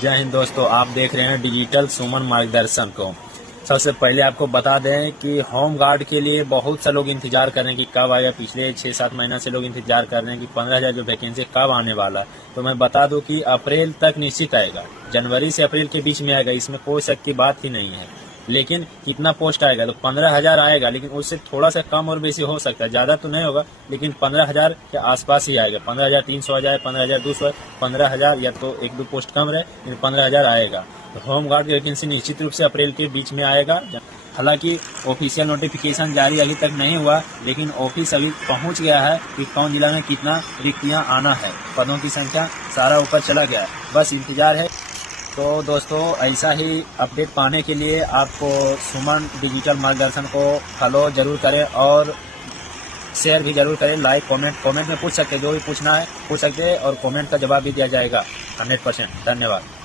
जय हिंद दोस्तों, आप देख रहे हैं डिजिटल सुमन मार्गदर्शन को। सबसे पहले आपको बता दें कि होम गार्ड के लिए बहुत से लोग इंतजार कर रहे हैं कि कब आएगा। पिछले 6-7 महीना से लोग इंतजार कर रहे हैं कि 15,000 जो वैकेंसी कब आने वाला है। तो मैं बता दूं कि अप्रैल तक निश्चित आएगा, जनवरी से अप्रैल के बीच में आएगा, इसमें कोई शक की बात ही नहीं है। लेकिन कितना पोस्ट आएगा तो 15,000 आएगा, लेकिन उससे थोड़ा सा कम और बेसी हो सकता है, ज्यादा तो नहीं होगा, लेकिन 15,000 के आसपास ही आएगा। 15,300 आ जाए, 15,200, 15,000 या तो 1-2 पोस्ट कम रहे, लेकिन 15,000 आएगा। तो होम गार्ड की वैकेंसी निश्चित रूप से अप्रैल के बीच में आएगा। हालांकि ऑफिशियल नोटिफिकेशन जारी अभी तक नहीं हुआ, लेकिन ऑफिस अभी पहुंच गया है कि कौन जिला में कितना रिक्तियां आना है, पदों की संख्या सारा ऊपर चला गया है, बस इंतजार है। तो दोस्तों, ऐसा ही अपडेट पाने के लिए आपको सुमन डिजिटल मार्गदर्शन को फॉलो जरूर करें और शेयर भी जरूर करें। लाइक कमेंट में पूछ सकते हैं, जो भी पूछना है पूछ सकते हैं और कमेंट का जवाब भी दिया जाएगा 100%। धन्यवाद।